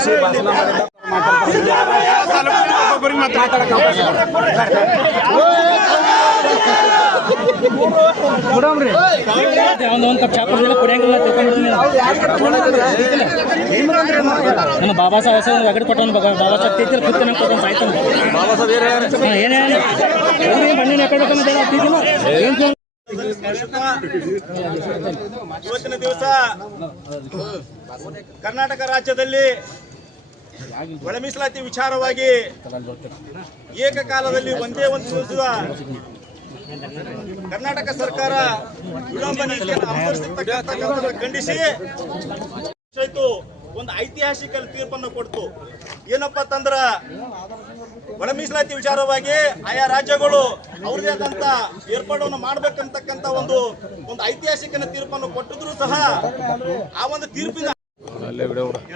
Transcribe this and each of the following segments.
ಉದ್ದೇಶಿಸಿ ಭಾಷಣ ಮಾಡಿದ ನಮ್ಮ ಬಾಬಾ ಸಾಹೇಬ್ ಅಗಡಿ ಕೊಟ್ಟವನು ಬಾಬಾ ಸಾಹೇಬ್ ಕೂತ್ಕೊಂಡು ಕೊಟ್ಟವನು ಸಾಯ್ತಾನೆ ಬಾಬಾ ಸಾಹೇಬ್ ಏನೇನು ಬಣ್ಣಿನ ಇವತ್ತಿನ ದಿವಸ ಕರ್ನಾಟಕ ರಾಜ್ಯದಲ್ಲಿ ಒಳ ಮೀಸಲಾತಿ ವಿಚಾರವಾಗಿ ಏಕಕಾಲದಲ್ಲಿ ಒಂದೇ ಒಂದು ದಿವಸದ ಕರ್ನಾಟಕ ಸರ್ಕಾರ ವಿಳಂಬ ನೀತಿಯನ್ನು ಅನುಸರಿಸತಕ್ಕಂಥದ್ದನ್ನು ಖಂಡಿಸಿ ಒಂದು ಐತಿಹಾಸಿಕ ತೀರ್ಪನ್ನು ಕೊಡ್ತು. ಏನಪ್ಪಾ ಅಂತಂದ್ರ ಒಳ ಮೀಸಲಾತಿ ವಿಚಾರವಾಗಿ ಆಯಾ ರಾಜ್ಯಗಳು ಅವ್ರದೇ ಆದಂತ ಏರ್ಪಾಡನ್ನು ಮಾಡ್ಬೇಕಂತಕ್ಕಂತ ಒಂದು ಐತಿಹಾಸಿಕ ತೀರ್ಪನ್ನು ಕೊಟ್ಟಿದ್ರು ಸಹ ಆ ಒಂದು ತೀರ್ಪಿನ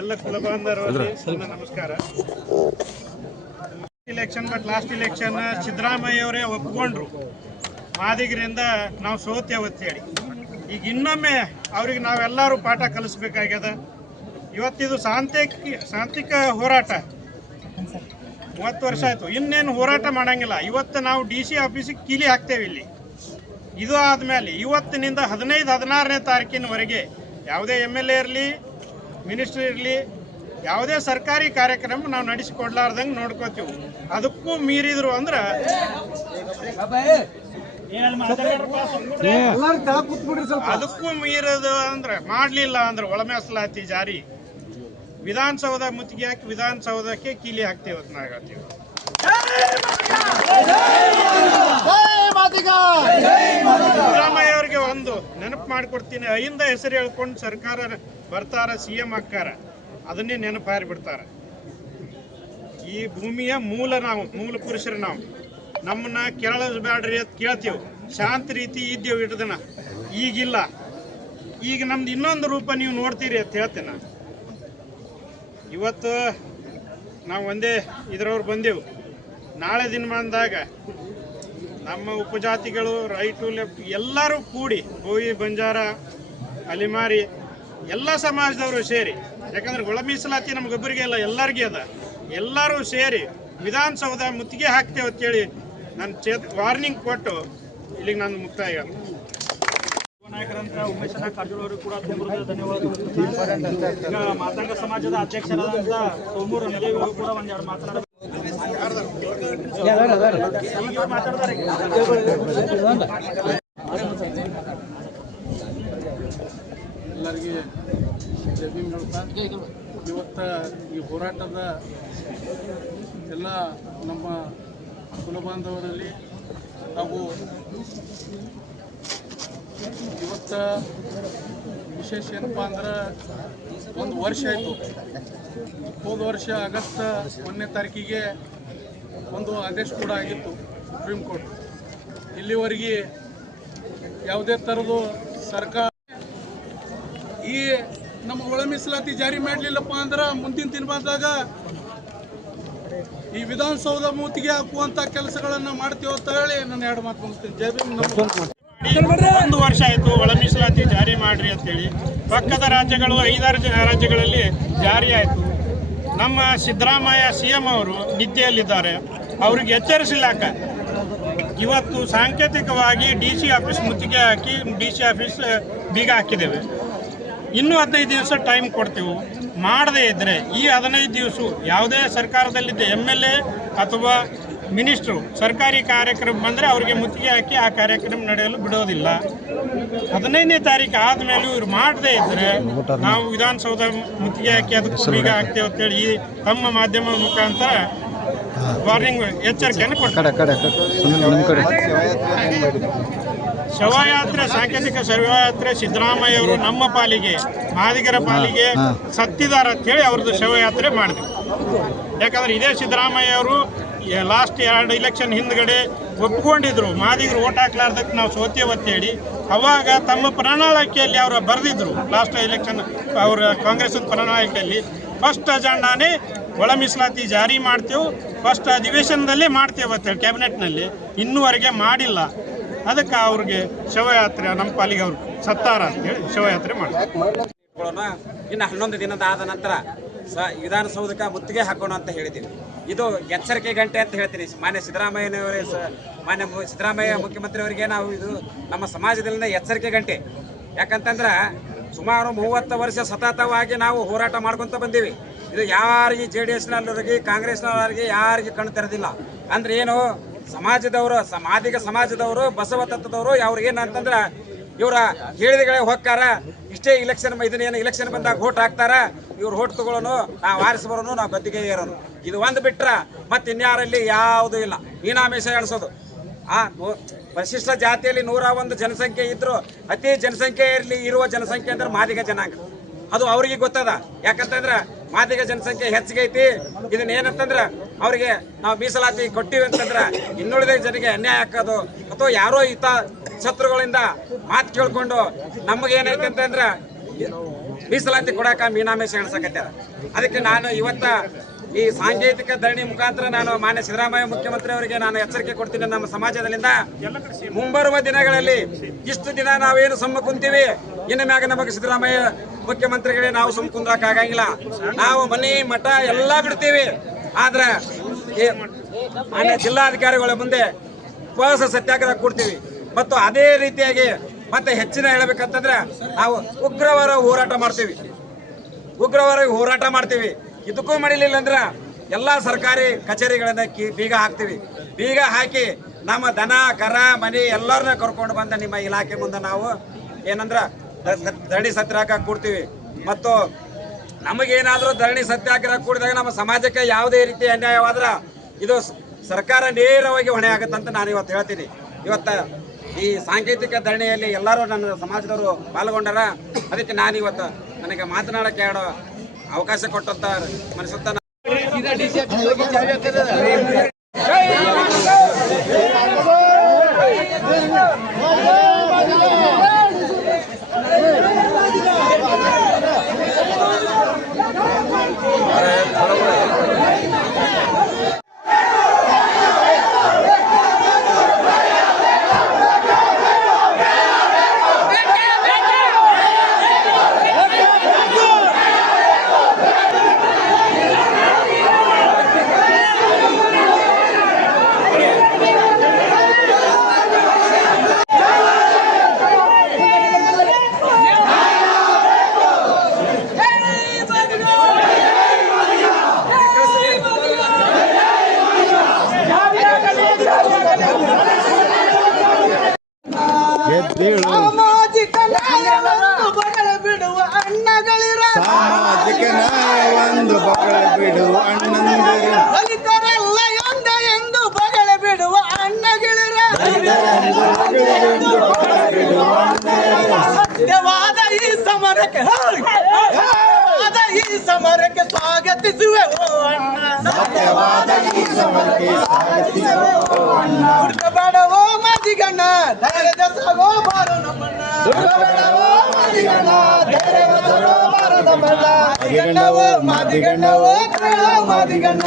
ಎಲ್ಲ ಕುಲಬಾಂಧವರಲ್ಲಿ ನಮಸ್ಕಾರ. ಲಾಸ್ಟ್ ಇಲೆಕ್ಷನ್ ಸಿದ್ದರಾಮಯ್ಯ ಅವರೇ ಒಪ್ಕೊಂಡ್ರು, ಮಾದಿಗರಿಂದ ನಾವು ಸೋತೇವೆ ಅಂತೇಳಿ. ಈಗ ಇನ್ನೊಮ್ಮೆ ಅವ್ರಿಗೆ ನಾವೆಲ್ಲರೂ ಪಾಠ ಕಲಿಸ್ಬೇಕಾಗ್ಯದ. ಇವತ್ತಿದು ಶಾಂತಿಕ ಹೋರಾಟ 30 ವರ್ಷ ಆಯ್ತು, ಇನ್ನೇನು ಹೋರಾಟ ಮಾಡಂಗಿಲ್ಲ. ಇವತ್ತು ನಾವು DC ಆಫೀಸಿಗೆ ಕೀಲಿ ಹಾಕ್ತೇವೆ ಇಲ್ಲಿ. ಇದು ಆದ್ಮೇಲೆ ಇವತ್ತಿನಿಂದ 15-16ನೇ ತಾರೀಕಿನವರೆಗೆ ಯಾವುದೇ MLA ಇರಲಿ, ಮಿನಿಸ್ಟರ್ ಇರಲಿ, ಯಾವುದೇ ಸರ್ಕಾರಿ ಕಾರ್ಯಕ್ರಮ ನಾವು ನಡೆಸಿಕೊಡ್ಲಾರ್ದಂಗೆ ನೋಡ್ಕೋತೀವಿ. ಅದಕ್ಕೂ ಮೀರಿದ್ರು ಅಂದ್ರೆ ಅದಕ್ಕೂ ಮೀರೋದು ಅಂದ್ರೆ ಮಾಡಲಿಲ್ಲ ಅಂದ್ರೆ ಒಳ ಮೀಸಲಾತಿ ಜಾರಿ ವಿಧಾನಸೌಧ ಮುತ್ತಿಗೆ ಹಾಕಿ ವಿಧಾನಸೌಧಕ್ಕೆ ಕೀಲಿ ಹಾಕ್ತೇವೆ ಅಂತ ನಾಗತ್ತೀವಿ. ಸಿದ್ದರಾಮಯ್ಯ ಅವ್ರಿಗೆ ಒಂದು ನೆನಪು ಮಾಡಿಕೊಡ್ತೀನಿ. ಅಹಿಂದ ಹೆಸರು ಹೇಳ್ಕೊಂಡು ಸರ್ಕಾರ ಬರ್ತಾರ, CM ಹಾಕಾರ, ಅದನ್ನೇ ನೆನಪು ಹಾರಿಬಿಡ್ತಾರ. ಈ ಭೂಮಿಯ ಮೂಲ ಪುರುಷರು ನಾವು. ನಮ್ಮನ್ನ ಕೇಳಬೇಡ್ರಿ ಅಂತ ಕೇಳ್ತೇವೆ, ಶಾಂತ ರೀತಿ ಇದ್ದೇವೆ ಇಟ್ಟು ದಿನ. ಈಗಿಲ್ಲ. ಈಗ ನಮ್ದು ಇನ್ನೊಂದು ರೂಪ ನೀವು ನೋಡ್ತೀರಿ ಅಂತ ಹೇಳ್ತೇನೆ. ಇವತ್ತು ನಾವು ಒಂದೇ ಇದರವ್ರು ಬಂದೆವು. ನಾಳೆ ದಿನಮಾನದಾಗ ನಮ್ಮ ಉಪಜಾತಿಗಳು ರೈಟ್ ಟು ಲೆಫ್ಟ್ ಎಲ್ಲರೂ ಕೂಡಿ, ಬೋಯಿ, ಬಂಜಾರ, ಅಲಿಮಾರಿ ಎಲ್ಲ ಸಮಾಜದವರು ಸೇರಿ, ಯಾಕಂದ್ರೆ ಒಳ ಮೀಸಲಾತಿ ನಮಗೊಬ್ಬರಿಗೆ ಇಲ್ಲ, ಎಲ್ಲರಿಗೆ ಅದ. ಎಲ್ಲರೂ ಸೇರಿ ವಿಧಾನಸೌಧ ಮುತ್ತಿಗೆ ಹಾಕ್ತೇವೆ ಅಂತೇಳಿ ನಾನು ವಾರ್ನಿಂಗ್ ಕೊಟ್ಟು ಇಲ್ಲಿಗೆ ನಾನು ಮುಕ್ತಾಯ. ನಾಯಕರಂತ ಉಮೇಶನ ಕಾರಜೋಳ ಅವರು ಕೂಡ ತುಂಬ ಧನ್ಯವಾದಗಳು. ಈಗ ಮಾತಂಗ ಸಮಾಜದ ಅಧ್ಯಕ್ಷರಾದಂಥ ಸೋಮೂರು ನದೇವಿ ಅವರು ಕೂಡ ಒಂದೆರಡು ಮಾತನಾಡ ಎಲ್ಲರಿಗೆ ಜೈ ಭೀಮ್ ಹೇಳ್ತಾ, ಇವತ್ತು ಈ ಹೋರಾಟದ ಎಲ್ಲ ನಮ್ಮ ಕುಲಬಾಂಧವರಲ್ಲಿ ಹಾಗೂ ಇವತ್ತು ವಿಶೇಷ ಏನಪ್ಪ ಅಂದ್ರೆ ಒಂದು ವರ್ಷ ಆಯಿತು. ಹೋದ ವರ್ಷ ಆಗಸ್ಟ್ 1ನೇ ತಾರೀಕಿಗೆ ಒಂದು ಆದೇಶ ಕೂಡ ಆಗಿತ್ತು ಸುಪ್ರೀಂ ಕೋರ್ಟ್. ಇಲ್ಲಿವರೆಗೆ ಯಾವುದೇ ಥರದ್ದು ಸರ್ಕಾರ ಈ ನಮ್ಮ ಒಳ ಮೀಸಲಾತಿ ಜಾರಿ ಮಾಡಲಿಲ್ಲಪ್ಪ ಅಂದ್ರೆ ಮುಂದಿನ ದಿನಮಾನದಾಗ ಈ ವಿಧಾನಸೌಧ ಮೂತಿಗೆ ಹಾಕುವಂಥ ಕೆಲಸಗಳನ್ನು ಮಾಡ್ತೀವಿ ಅಂತ ಹೇಳಿ ನಾನು 2 ಮಾತು ಮುಗಿಸ್ತೀನಿ. ಜೈ ಭೀಮ್. 1 ವರ್ಷ ಆಯಿತು ಒಳ ಮೀಸಲಾತಿ ಜಾರಿ ಮಾಡ್ರಿ ಅಂತೇಳಿ. ಪಕ್ಕದ ರಾಜ್ಯಗಳು 5-6 ರಾಜ್ಯಗಳಲ್ಲಿ ಜಾರಿ ಆಯಿತು. ನಮ್ಮ ಸಿದ್ದರಾಮಯ್ಯ CM ಅವರು ನಿದ್ದೆಯಲ್ಲಿದ್ದಾರೆ. ಅವ್ರಿಗೆ ಎಚ್ಚರಿಸಲಾಕ ಇವತ್ತು ಸಾಂಕೇತಿಕವಾಗಿ DC ಆಫೀಸ್ ಮುತ್ತಿಗೆ ಹಾಕಿ DC ಆಫೀಸ್ ಬೀಗ ಹಾಕಿದ್ದೇವೆ. ಇನ್ನೂ 15 ದಿವಸ ಟೈಮ್ ಕೊಡ್ತೀವಿ. ಮಾಡದೇ ಇದ್ದರೆ ಈ 15 ದಿವಸ ಯಾವುದೇ ಸರ್ಕಾರದಲ್ಲಿದ್ದ MLA ಅಥವಾ ಮಿನಿಸ್ಟ್ರು ಸರ್ಕಾರಿ ಕಾರ್ಯಕ್ರಮ ಬಂದರೆ ಅವರಿಗೆ ಮುತ್ತಿಗೆ ಹಾಕಿ ಆ ಕಾರ್ಯಕ್ರಮ ನಡೆಯಲು ಬಿಡೋದಿಲ್ಲ. 15ನೇ ತಾರೀಕು ಆದಮೇಲೆ ಇವ್ರು ಮಾಡದೇ ಇದ್ದರೆ ನಾವು ವಿಧಾನಸೌಧ ಮುತ್ತಿಗೆ ಹಾಕಿ ಅದಕ್ಕೆ ಬೀಗ ಹಾಕ್ತೇವೆ ಅಂತೇಳಿ ಈ ತಮ್ಮ ಮಾಧ್ಯಮದ ಮುಖಾಂತರ ವಾರ್ನಿಂಗ್ ಎಚ್ಚರಿಕೆಯನ್ನು ಕೊಡ್ತಾರೆ. ಶವಯಾತ್ರೆ, ಸಾಂಕೇತಿಕ ಶವಯಾತ್ರೆ ಸಿದ್ದರಾಮಯ್ಯ ಅವರು ನಮ್ಮ ಪಾಲಿಗೆ, ಮಾದಿಗರ ಪಾಲಿಗೆ ಸತ್ತಿದಾರ ಅಂತೇಳಿ ಅವ್ರದ್ದು ಶವಯಾತ್ರೆ ಮಾಡಿದ್ರು. ಯಾಕಂದ್ರೆ ಇದೇ ಸಿದ್ದರಾಮಯ್ಯ ಅವರು ಲಾಸ್ಟ್ 2 ಇಲೆಕ್ಷನ್ ಹಿಂದ್ಗಡೆ ಒಪ್ಕೊಂಡಿದ್ರು, ಮಾದಿಗರು ಓಟ್ ಹಾಕ್ಲಾರ್ದಕ್ಕೆ ನಾವು ಸೋತೇವೆ ಅಂತೇಳಿ. ಅವಾಗ ತಮ್ಮ ಪ್ರಣಾಳಿಕೆಯಲ್ಲಿ ಅವರು ಬರೆದಿದ್ರು, ಲಾಸ್ಟ್ ಎಲೆಕ್ಷನ್ ಅವರ ಕಾಂಗ್ರೆಸ್ ಪ್ರಣಾಳಿಕೆಯಲ್ಲಿ ಫಸ್ಟ್ ಅಜೆಂಡಾನೇ ಒಳ ಮೀಸಲಾತಿ ಜಾರಿ ಮಾಡ್ತೇವೆ, ಫಸ್ಟ್ ಅಧಿವೇಶನದಲ್ಲೇ ಮಾಡ್ತೇವೆ ಅಂತೇಳಿ ಕ್ಯಾಬಿನೆಟ್ನಲ್ಲಿ. ಇನ್ನೂವರೆಗೆ ಮಾಡಿಲ್ಲ. ಅದಕ್ಕೆ ಅವ್ರಿಗೆ ಶವಯಾತ್ರೆ ನಮ್ಮ ಪಾಲಿಗೆ ಅವ್ರು ಸತ್ತಾರ ಅಂತೇಳಿ ಶವಯಾತ್ರೆ ಮಾಡ್ತಾರೆ. ಇನ್ನು 11 ದಿನದ ಆದ ನಂತರ ವಿಧಾನಸೌಧಕ್ಕೆ ಮುತ್ತಿಗೆ ಹಾಕೋಣ ಅಂತ ಹೇಳಿದ್ದೀವಿ. ಇದು ಎಚ್ಚರಿಕೆ ಗಂಟೆ ಅಂತ ಹೇಳ್ತೀನಿ. ಮಾನ್ಯ ಸಿದ್ದರಾಮಯ್ಯ ಮುಖ್ಯಮಂತ್ರಿಯವರಿಗೆ ನಾವು ಇದು ನಮ್ಮ ಸಮಾಜದಲ್ಲಿನ ಎಚ್ಚರಿಕೆ ಗಂಟೆ. ಯಾಕಂತಂದ್ರೆ ಸುಮಾರು 30 ವರ್ಷ ಸತತವಾಗಿ ನಾವು ಹೋರಾಟ ಮಾಡ್ಕೊತ ಬಂದೀವಿ. ಇದು ಯಾರಿಗೆ JDSನವರಿಗೆ ಕಾಂಗ್ರೆಸ್ನವರಿಗೆ ಯಾರಿಗೆ ಕಣ್ಣು ತೆರೆದಿಲ್ಲ. ಅಂದ್ರೆ ಏನು, ಸಮಾಜದವರು ಮಾದಿಗ ಸಮಾಜದವರು ಬಸವ ತತ್ವದವರು ಅವ್ರಿಗೆ ಏನಂತಂದ್ರೆ ಇವರ ಹೇಳಿದಗಳೇ ಹೋಗ್ತಾರ. ಇಷ್ಟೇ ಇದನ್ನೇನು ಇಲೆಕ್ಷನ್ ಬಂದಾಗ ಓಟ್ ಹಾಕ್ತಾರ, ಇವ್ರು ಓಟ್ ತಗೊಳ್ಳೋನು, ನಾವು ಆರಿಸಿ ಬರೋನು, ನಾವು ಗದ್ದಿಗೆ ಏರೋನು. ಇದು ಒಂದು ಬಿಟ್ರ ಮತ್ತೆ ಇನ್ಯಾರಲ್ಲಿ ಯಾವುದೂ ಇಲ್ಲ. ಮೀನಾಮೇಷ ಎಣಿಸೋದು. ಪರಿಶಿಷ್ಟ ಜಾತಿಯಲ್ಲಿ 101 ಜನಸಂಖ್ಯೆ ಇದ್ರು ಅತಿ ಜನಸಂಖ್ಯೆಯಲ್ಲಿ ಇರುವ ಜನಸಂಖ್ಯೆ ಅಂದ್ರೆ ಮಾದಿಗ ಜನಾಂಗ. ಅದು ಅವ್ರಿಗೆ ಗೊತ್ತದ. ಯಾಕಂತಂದ್ರೆ ಮಾದಿಗ ಜನಸಂಖ್ಯೆ ಹೆಚ್ಚಿಗೆ ಐತಿ. ಇದನ್ನ ಏನಂತಂದ್ರೆ ಅವ್ರಿಗೆ ನಾವು ಮೀಸಲಾತಿ ಕೊಟ್ಟಿವಿ ಅಂತಂದ್ರೆ ಇನ್ನುಳಿದ ಜನರಿಗೆ ಅನ್ಯಾಯ ಹಾಕೋದು ಅಥವಾ ಯಾರೋ ಶತ್ರುಗಳಿಂದ ಮಾತು ಕೇಳ್ಕೊಂಡು ನಮಗೇನೈತೆ ಅಂತಂದ್ರೆ ಮೀಸಲಾತಿ ಕೊಡಾಕ ಮೀನಾಮೇಷ ಎಣಿಸಕತ್ಯಾರ. ಅದಕ್ಕೆ ನಾನು ಇವತ್ತ ಈ ಸಾಂಕೇತಿಕ ಧರಣಿ ಮುಖಾಂತರ ನಾನು ಮಾನ್ಯ ಸಿದ್ದರಾಮಯ್ಯ ಮುಖ್ಯಮಂತ್ರಿ ಅವರಿಗೆ ನಾನು ಎಚ್ಚರಿಕೆ ಕೊಡ್ತೀನಿ. ನಮ್ಮ ಸಮಾಜದಲ್ಲಿಂದ ಮುಂಬರುವ ದಿನಗಳಲ್ಲಿ ಇಷ್ಟು ದಿನ ನಾವೇನು ಸುಮ್ಮ ಕುಂತೀವಿ, ಇನ್ನು ಮ್ಯಾಗ ನಮಗೆ ಸಿದ್ದರಾಮಯ್ಯ ಮುಖ್ಯಮಂತ್ರಿಗಳೇ ನಾವು ಸುಮ್ಮ ಕುಂದ್ರಕ್ಕಾಗಂಗಿಲ್ಲ. ನಾವು ಮನೆ ಮಠ ಎಲ್ಲ ಬಿಡ್ತೀವಿ. ಆದ್ರೆ ಮಾನ್ಯ ಜಿಲ್ಲಾಧಿಕಾರಿಗಳ ಮುಂದೆ ಉಪವಾಸ ಸತ್ಯಾಗ್ರಹ ಕೊಡ್ತೀವಿ. ಮತ್ತು ಅದೇ ರೀತಿಯಾಗಿ ಮತ್ತೆ ಹೆಚ್ಚಿನ ಹೇಳಬೇಕಂತಂದ್ರೆ ನಾವು ಉಗ್ರವಾರ ಹೋರಾಟ ಮಾಡ್ತೀವಿ. ಇದಕ್ಕೂ ಮಾಡಲಿಲ್ಲ ಅಂದ್ರೆ ಎಲ್ಲ ಸರ್ಕಾರಿ ಕಚೇರಿಗಳನ್ನ ಬೀಗ ಹಾಕ್ತೀವಿ. ಬೀಗ ಹಾಕಿ ನಮ್ಮ ದನ ಕರ ಮನೆ ಎಲ್ಲರನ್ನ ಕರ್ಕೊಂಡು ಬಂದ ನಿಮ್ಮ ಇಲಾಖೆ ಮುಂದೆ ನಾವು ಏನಂದ್ರೆ ಧರಣಿ ಸತ್ಯಾಗ್ರಹ ಕೊಡ್ತೀವಿ. ಮತ್ತು ನಮಗೇನಾದರೂ ಧರಣಿ ಸತ್ಯಾಗ್ರಹ ಕೂಡಿದಾಗ ನಮ್ಮ ಸಮಾಜಕ್ಕೆ ಯಾವುದೇ ರೀತಿ ಅನ್ಯಾಯವಾದ್ರೆ ಇದು ಸರ್ಕಾರ ನೇರವಾಗಿ ಹೊಣೆ ಆಗುತ್ತಂತ ನಾನು ಇವತ್ತು ಹೇಳ್ತೀನಿ. ಈ ಸಾಂಕೇತಿಕ ಧರಣಿಯಲ್ಲಿ ಎಲ್ಲರೂ ನನ್ನ ಸಮಾಜದವರು ಪಾಲ್ಗೊಂಡಾರ. ಅದಕ್ಕೆ ನಾನು ಇವತ್ತು ನನಗೆ ಮಾತನಾಡಕ್ಕೆ ಅವಕಾಶ ಕೊಟ್ಟಂತ ಮನಸ್ಸುತ್ತ ಸಾಮಾಜಿಕ ನ್ಯಾಯವನ್ನು ಬಗಳ ಬಿಡುವ ಅಣ್ಣಗಳಿರ ದಲಿತರೆಲ್ಲ ಒಂದೇ ಎಂದು ಬಗಳ ಬಿಡುವ ಅಣ್ಣಗಳಿರ ಸತ್ಯವಾದ ಈ ಸಮರಕ್ಕೆ ಸ್ವಾಗತಿಸುವೆ ಬೇಡವೋ ಮಾದಿಗಣ್ಣ ಧೈರ್ಯದ ಸಾಗೋ ಬಾರೋ ನಮ್ಮಣ್ಣ. ಮಾದಿಗಣ್ಣವೋ ಕೇಳೋ ಮಾದಿಗಣ್ಣ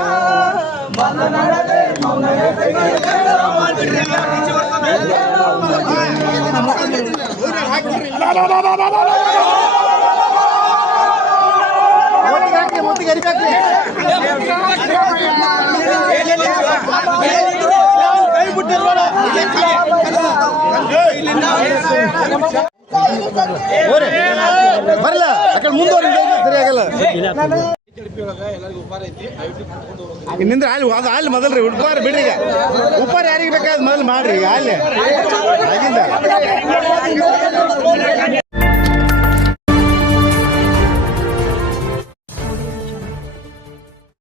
ಬರಲ್ಲ ಅಕಡೆ ಮುಂದೆ ಸರಿಯಾಗಲ್ಲ. ಇನ್ನಿಂದ್ರೆ ಅಲ್ಲಿ ಮೊದಲ್ರಿ ಉಪಾರ ಬಿಡ್ರಿ. ಈಗ ಉಪಾರ ಯಾರಿಗೆ ಬೇಕಾದ್ ಮೊದಲು ಮಾಡ್ರಿ. ಈಗ ಅಲ್ಲಿ ಆಗಿಂದ